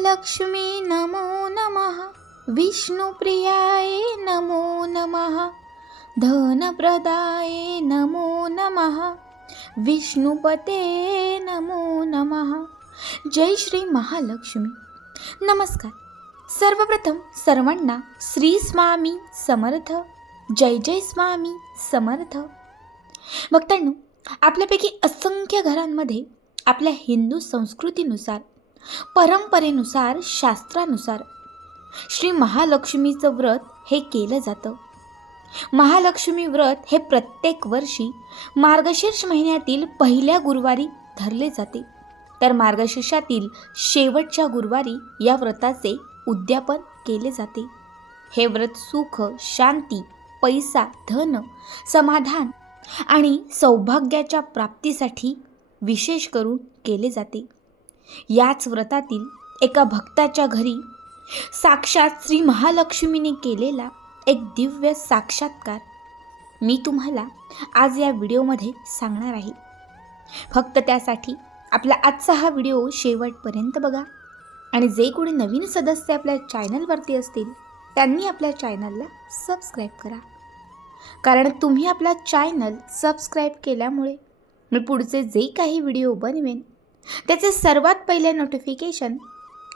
लक्ष्मी नमो नमः. विष्णुप्रियाय नमो नमः. धनप्रदाय नमो नमः. विष्णुपते नमो नमः. जय श्री महालक्ष्मी. नमस्कार. सर्वप्रथम सर्वांना श्री स्वामी समर्थ. जय जय स्वामी समर्थ. भक्तांनो आपल्यापैकी असंख्य घरांमध्ये आपल्या हिंदू संस्कृतीनुसार परंपरेनुसार शास्त्रानुसार श्री महालक्ष्मीचं व्रत हे केलं जातं. महालक्ष्मी व्रत हे प्रत्येक वर्षी मार्गशीर्ष महिन्यातील पहिल्या गुरुवारी धरले जाते. तर मार्गशीर्षातील शेवटच्या गुरुवारी या व्रताचे उद्यापन केले जाते. हे व्रत सुख शांती पैसा धन समाधान आणि सौभाग्याच्या प्राप्तीसाठी विशेष करून केले जाते. याच व्रतातील एका भक्ताच्या घरी साक्षात श्री महालक्ष्मीने केलेला एक दिव्य साक्षात्कार मी तुम्हाला आज या व्हिडिओमध्ये सांगणार आहे. फक्त त्यासाठी आपला आजचा हा व्हिडिओ शेवटपर्यंत बघा आणि जे कोणी नवीन सदस्य आपल्या चॅनलवरती असतील त्यांनी आपल्या चॅनलला सबस्क्राईब करा. कारण तुम्ही आपला चॅनल सबस्क्राईब केल्यामुळे मी पुढचे जे काही व्हिडिओ बनवेन त्याचे सर्वात पहिले नोटिफिकेशन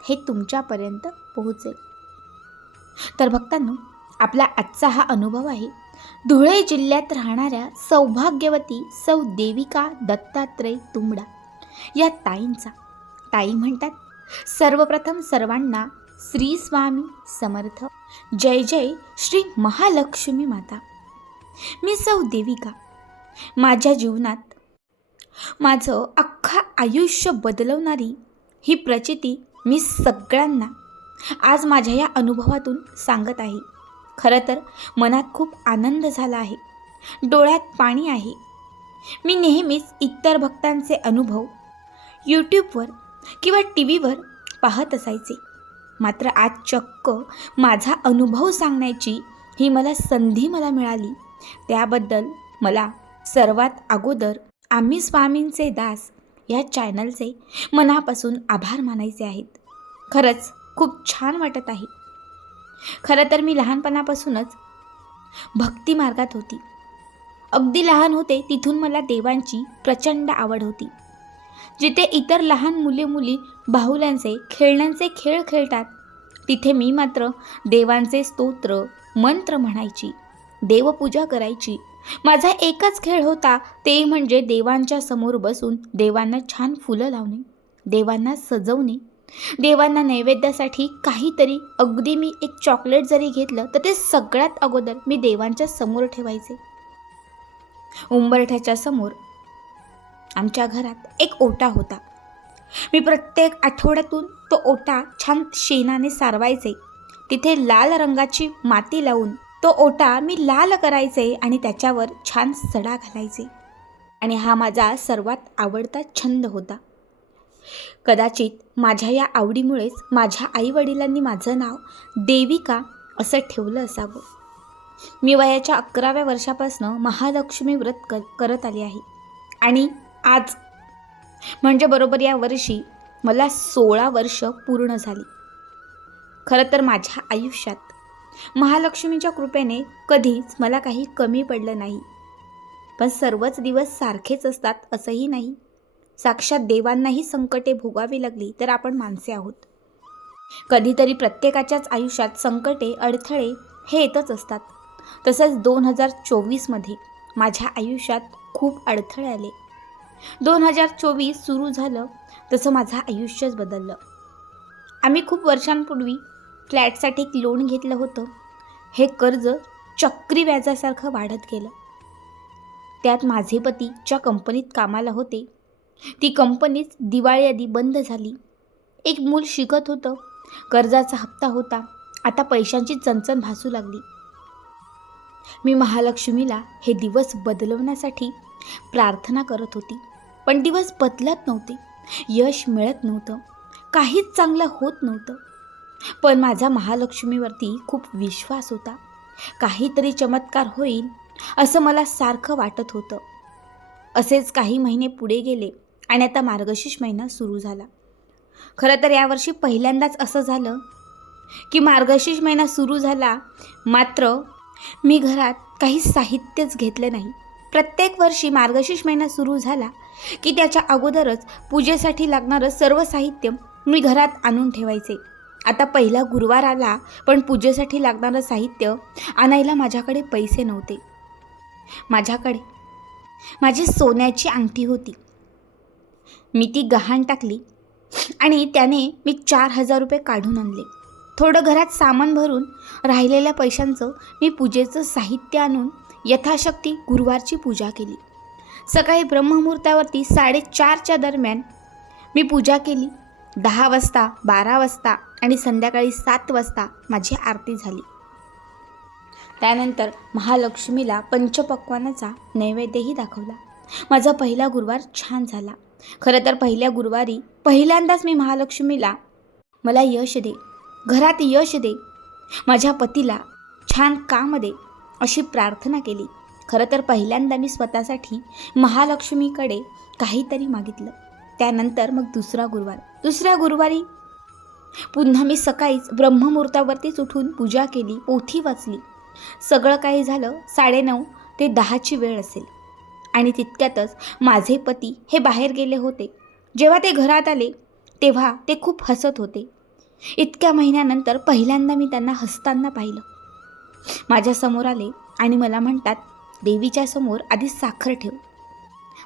हे तुमच्यापर्यंत पोहोचेल. तर भक्तांनो आपला आजचा हा अनुभव आहे धुळे जिल्ह्यात राहणाऱ्या सौभाग्यवती सौ देविका दत्तात्रय तुंबडा या ताईंचा. ताई म्हणतात सर्वप्रथम सर्वांना श्री स्वामी समर्थ. जय जय श्री महालक्ष्मी माता. मी सौ देविका. माझ्या जीवनात माझं अख्खा आयुष्य बदलवणारी ही प्रचिती मी सगळ्यांना आज माझ्या या अनुभवातून सांगत आहे. खरं तर मनात खूप आनंद झाला आहे. डोळ्यात पाणी आहे. मी नेहमीच इतर भक्तांचे अनुभव यूट्यूबवर किंवा टी व्हीवर पाहत असायचे. मात्र आज चक्क माझा अनुभव सांगण्याची ही मला संधी मला मिळाली. त्याबद्दल मला सर्वात अगोदर आम्ही स्वामींचे दास या चॅनलचे मनापासून आभार मानायचे आहेत. खरंच खूप छान वाटत आहे. खरं तर मी लहानपणापासूनच भक्ती मार्गात होती. अगदी लहान होते तिथून मला देवांची प्रचंड आवड होती. जिथे इतर लहान मुले मुली बाहुल्यांचे खेळण्यांचे खेळ खेळतात तिथे मी मात्र देवांचे स्तोत्र मंत्र म्हणायची देवपूजा करायची माझा एकच खेळ होता ते म्हणजे देवांच्या समोर बसून देवांना छान फुलं लावणे देवांना सजवणे. देवांना नैवेद्यासाठी काहीतरी अगदी मी एक चॉकलेट जरी घेतलं तर ते सगळ्यात अगोदर मी देवांच्या समोर ठेवायचे. उंबरठ्याच्या समोर आमच्या घरात एक ओटा होता. मी प्रत्येक आठवड्यातून तो ओटा छान शेणाने सारवायचे. तिथे लाल रंगाची माती लावून तो ओटा मी लाल करायचे आणि त्याच्यावर छान सडा घालायचे. आणि हा माझा सर्वात आवडता छंद होता. कदाचित माझ्या या आवडीमुळेच माझ्या आईवडिलांनी माझं नाव देविका असं ठेवलं असावं. मी वयाच्या अकराव्या वर्षापासून महालक्ष्मी व्रत कर करत आली आहे. आणि आज म्हणजे बरोबर या वर्षी मला सोळा वर्ष पूर्ण झाली. खरं तर माझ्या आयुष्यात महालक्ष्मीच्या कृपेने कधीच मला काही कमी पडलं नाही. पण सर्वच दिवस सारखेच असतात असंही नाही. साक्षात देवांनाही संकटे भोगावी लागली तर आपण माणसे आहोत. कधीतरी प्रत्येकाच्याच आयुष्यात संकटे अडथळे हे येतच असतात. तसंच दोन हजार चोवीसमध्ये माझ्या आयुष्यात खूप अडथळे आले. दोन हजार चोवीस सुरू झालं तसं माझं आयुष्यच बदललं. आम्ही खूप वर्षांपूर्वी फ्लॅटसाठी एक लोन घेतलं होतं. हे कर्ज चक्री व्याजासारखं वाढत गेलं. त्यात माझे पती ज्या कंपनीत कामाला होते ती कंपनीच दिवाळी आधी बंद झाली. एक मूल शिकत होतं. कर्जाचा हप्ता होता. आता पैशांची चणचण भासू लागली. मी महालक्ष्मीला हे दिवस बदलवण्यासाठी प्रार्थना करत होती. पण दिवस बदलत नव्हते. यश मिळत नव्हतं. काहीच चांगलं होत नव्हतं. पण माझा महालक्ष्मीवरती खूप विश्वास होता. काहीतरी चमत्कार होईल असं मला सारखं वाटत होतं. असेच काही महिने पुढे गेले आणि आता मार्गशीर्ष महिना सुरू झाला. खरं तर यावर्षी पहिल्यांदाच असं झालं की मार्गशीर्ष महिना सुरू झाला मात्र मी घरात काही साहित्यच घेतलं नाही. प्रत्येक वर्षी मार्गशीर्ष महिना सुरू झाला की त्याच्या अगोदरच पूजेसाठी लागणारं सर्व साहित्य मी घरात आणून ठेवायचे. आता पहिला गुरुवार आला पण पूजेसाठी लागणारं साहित्य आणायला माझ्याकडे पैसे नव्हते. माझ्याकडे माझी सोन्याची अंगठी होती. मी ती गहाण टाकली आणि त्याने मी चार हजार रुपये काढून आणले. थोडं घरात सामान भरून राहिलेल्या पैशांचं मी पूजेचं साहित्य आणून यथाशक्ती गुरुवारची पूजा केली. सकाळी ब्रह्ममुहूर्तावरती साडेचारच्या दरम्यान मी पूजा केली. दहा वाजता बारा वाजता आणि संध्याकाळी सात वाजता माझी आरती झाली. त्यानंतर महालक्ष्मीला पंचपक्वानाचा नैवेद्यही दाखवला. माझा पहिला गुरुवार छान झाला. खरं तर पहिल्या गुरुवारी पहिल्यांदाच मी महालक्ष्मीला मला यश दे घरात यश दे माझ्या पतीला छान काम दे अशी प्रार्थना केली. खरं तर पहिल्यांदा मी स्वतःसाठी महालक्ष्मीकडे काहीतरी मागितलं. त्यानंतर मग दुसरा गुरुवार. दुसऱ्या गुरुवारी पुन्हा मी सकाळीच ब्रह्ममुहूर्तावरतीच उठून पूजा केली पोथी वाचली. सगळं काही झालं साडेनऊ ते दहाची वेळ असेल. आणि तितक्यातच माझे पती हे बाहेर गेले होते. जेव्हा ते घरात आले तेव्हा ते खूप हसत होते. इतक्या महिन्यानंतर पहिल्यांदा मी त्यांना हसताना पाहिलं. माझ्यासमोर आले आणि मला म्हणतात देवीच्या समोर आधी साखर ठेव.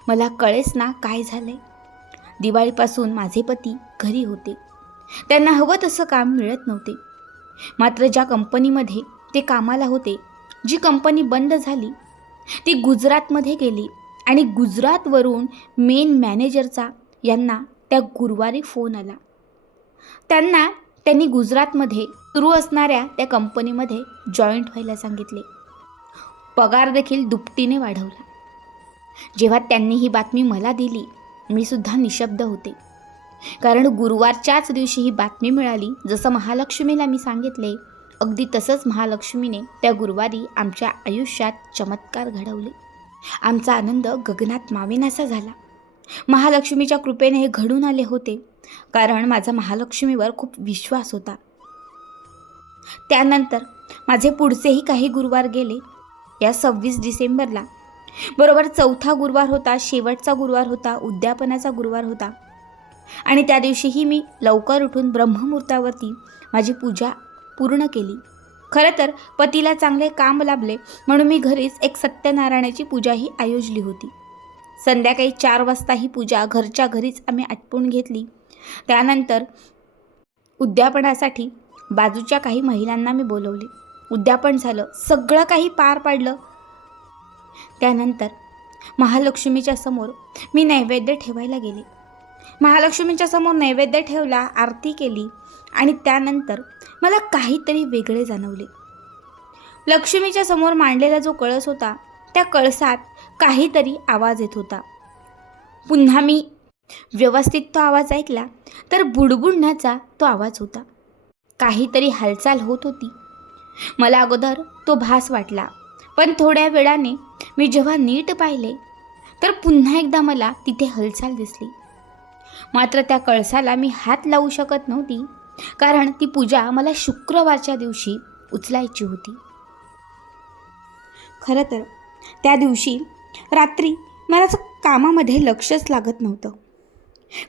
मला कळेस ना काय झालंय. दिवाळीपासून माझे पती घरी होते. त्यांना हवं तसं काम मिळत नव्हते. मात्र ज्या कंपनीमध्ये ते कामाला होते जी कंपनी बंद झाली ती गुजरातमध्ये गेली आणि गुजरातवरून मेन मॅनेजरचा यांना त्या गुरुवारी फोन आला. त्यांना त्यांनी गुजरातमध्ये सुरू असणाऱ्या त्या कंपनीमध्ये जॉईंट व्हायला सांगितले. पगार देखील दुपटीने वाढवला. जेव्हा त्यांनी ही बातमी मला दिली मी सुद्धा निशब्द होते. कारण गुरुवारच्याच दिवशी ही बातमी मिळाली जसं महालक्ष्मीला मी सांगितले अगदी तसंच महालक्ष्मीने त्या गुरुवारी आमच्या आयुष्यात चमत्कार घडवले. आमचा आनंद गगनात मावेनासा झाला. महालक्ष्मीच्या कृपेने हे घडून आले होते कारण माझा महालक्ष्मीवर खूप विश्वास होता. त्यानंतर माझे पुढचेही काही गुरुवार गेले. या सव्वीस डिसेंबरला बरोबर चौथा गुरुवार होता शेवटचा गुरुवार होता उद्यापनाचा गुरुवार होता. आणि त्या दिवशीही मी लवकर उठून ब्रह्ममुहूर्तावरती माझी पूजा पूर्ण केली. खरं तर पतीला चांगले काम लाभले म्हणून मी घरीच एक सत्यनारायणाची पूजाही आयोजली होती. संध्याकाळी चार वाजता ही पूजा घरच्या घरीच आम्ही आटपून घेतली. त्यानंतर उद्यापनासाठी बाजूच्या काही महिलांना मी बोलवले. उद्यापन झालं सगळं काही पार पाडलं. त्यानंतर महालक्ष्मीच्या समोर मी नैवेद्य ठेवायला गेले. महालक्ष्मीच्या समोर नैवेद्य ठेवला आरती केली आणि त्यानंतर मला काहीतरी वेगळे जाणवले. लक्ष्मीच्या समोर मांडलेला जो कळस होता त्या कळसात काहीतरी आवाज येत होता. पुन्हा मी व्यवस्थित तो आवाज ऐकला तर बुडबुडण्याचा तो आवाज होता. काहीतरी हालचाल होत होती. मला अगोदर तो भास वाटला पण थोड्या वेळाने मी जेव्हा नीट पाहिले तर पुन्हा एकदा मला तिथे हालचाल दिसली. मात्र त्या कळसाला मी हात लावू शकत नव्हती कारण ती पूजा मला शुक्रवारच्या दिवशी उचलायची होती. खरं तर त्या दिवशी रात्री मला कामामध्ये लक्षच लागत नव्हतं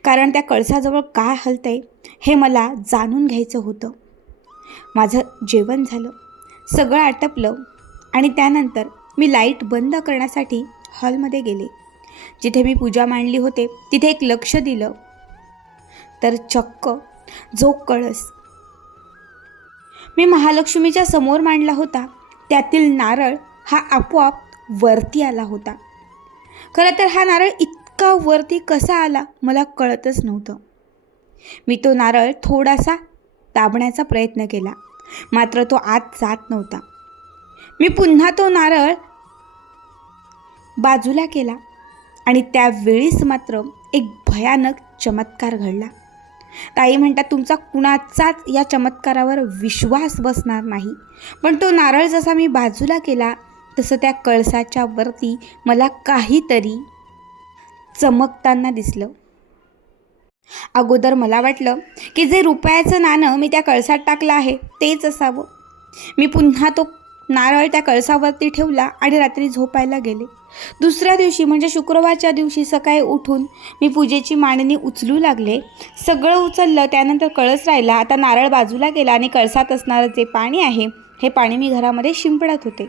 कारण त्या कळसाजवळ काय हलतंय हे मला जाणून घ्यायचं होतं. माझं जेवण झालं सगळं आटपलं आणि त्यानंतर मी लाइट बंद करण्यासाठी हॉलमध्ये गेले. जिथे मी पूजा मांडली होते तिथे एक लक्ष दिलं. तर चक्क जो कळस. मी महालक्ष्मीच्या समोर मांडला होता त्यातील नारळ हा आपोआप वरती आला होता. खरं तर हा नारळ इतका वरती कसा आला मला कळतच नव्हतं. मी तो नारळ थोडासा दाबण्याचा प्रयत्न केला मात्र तो आत जात नव्हता. मी पुन्हा तो नारळ बाजूला केला आणि त्यावेळीच मात्र एक भयानक चमत्कार घडला. ताई म्हणतात तुमचा कुणाचाच या चमत्कारावर विश्वास बसणार नाही. पण तो नारळ जसा मी बाजूला केला तसं त्या कळसाच्या वरती मला काहीतरी चमकताना दिसलं. अगोदर मला वाटलं की जे रुपयाचं नाणं मी त्या कळसात टाकलं आहे तेच असावं. मी पुन्हा तो नारळ त्या कळसावरती ठेवला आणि रात्री झोपायला गेले. दुसऱ्या दिवशी म्हणजे शुक्रवारच्या दिवशी सकाळी उठून मी पूजेची मांडणी उचलू लागले. सगळं उचललं त्यानंतर कळस राहिला. आता नारळ बाजूला गेला आणि कळसात असणारं जे पाणी आहे हे पाणी मी घरामध्ये शिंपडत होते.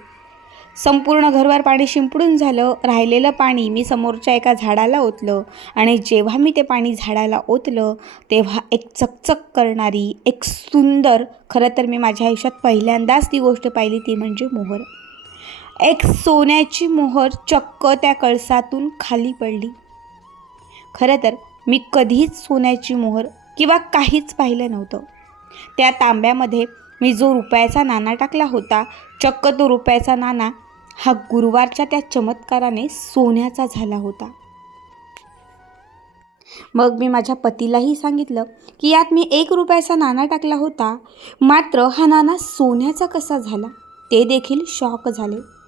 संपूर्ण घरभर पाणी शिंपडून झालं. राहिलेलं पाणी मी समोरच्या एका झाडाला ओतलं आणि जेव्हा मी ते पाणी झाडाला ओतलं तेव्हा एक चकचक करणारी एक सुंदर खरं तर मी माझ्या आयुष्यात पहिल्यांदाच ती गोष्ट पाहिली ती म्हणजे मोहर. एक सोन्याची मोहर चक्क त्या कळसातून खाली पडली. खरं तर मी कधीच सोन्याची मोहर किंवा काहीच पाहिलं नव्हतं. त्या तांब्यामध्ये मी जो रुपयाचा नाणा टाकला होता चक्क तो रुपयाचा नाणा हा गुरुवारच्या त्या चमत्काराने सोन्याचा झाला होता. मग मी माझ्या पतीलाही सांगितलं की यात मी एक रुपयाचा नाणा टाकला होता मात्र हा नाणा सोन्याचा कसा झाला ते देखील शॉक झाले.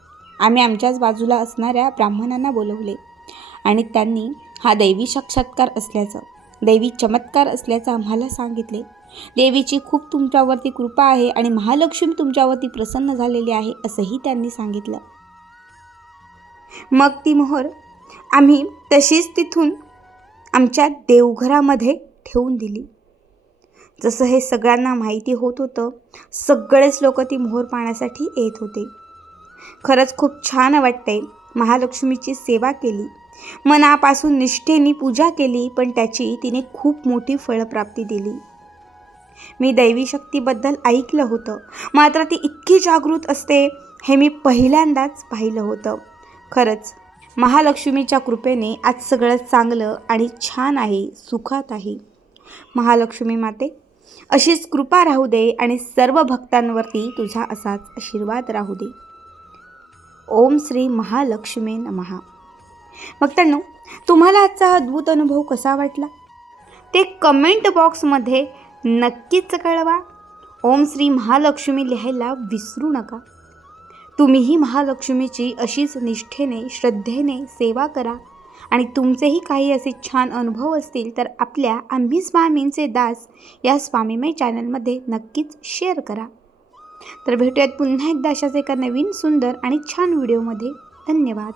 आम्ही आमच्याच बाजूला असणाऱ्या ब्राह्मणांना बोलवले. आणि त्यांनी हा दैवी साक्षात्कार असल्याचं दैवी चमत्कार असल्याचं आम्हाला सांगितले. देवीची खूप तुमच्यावरती कृपा आहे आणि महालक्ष्मी तुमच्यावरती प्रसन्न झालेली आहे असंही त्यांनी सांगितलं. मग ती मोहर आम्ही तशीच तिथून आमच्या देवघरामध्ये ठेवून दिली. जसं हे सगळ्यांना माहिती होत होतं सगळेच लोक ती मोहर पाहण्यासाठी येत होते. खरंच खूप छान वाटतंय. महालक्ष्मीची सेवा केली. मनापासून निष्ठेने पूजा केली पण त्याची तिने खूप मोठी फळप्राप्ती दिली. मी दैवी शक्तीबद्दल ऐकलं होतं. मात्र ती इतकी जागृत असते हे मी पहिल्यांदाच पाहिलं होतं. खरंच महालक्ष्मीच्या कृपेने आज सगळं चांगलं आणि छान आहे सुखात आहे. महालक्ष्मी माते अशीच कृपा राहू दे आणि सर्व भक्तांवरती तुझा असाच आशीर्वाद राहू दे. ओम श्री महालक्ष्मी नमहा भक्तांनो तुम्हाला आजचा अद्भुत अनुभव कसा वाटला? ते कमेंट बॉक्समध्ये नक्कीच कळवा. ओम श्री महालक्ष्मी लिहायला विसरू नका. तुम्हीही महालक्ष्मीची अशीच निष्ठेने श्रद्धेने सेवा करा आणि तुमचेही काही असे छान अनुभव असतील तर आपल्या आम्ही स्वामींचे दास या स्वामीमय चॅनलमध्ये नक्कीच शेअर करा. तर भेटूयात पुन्हा एकदा अशाच एका नवीन सुंदर आणि छान व्हिडिओमध्ये. धन्यवाद.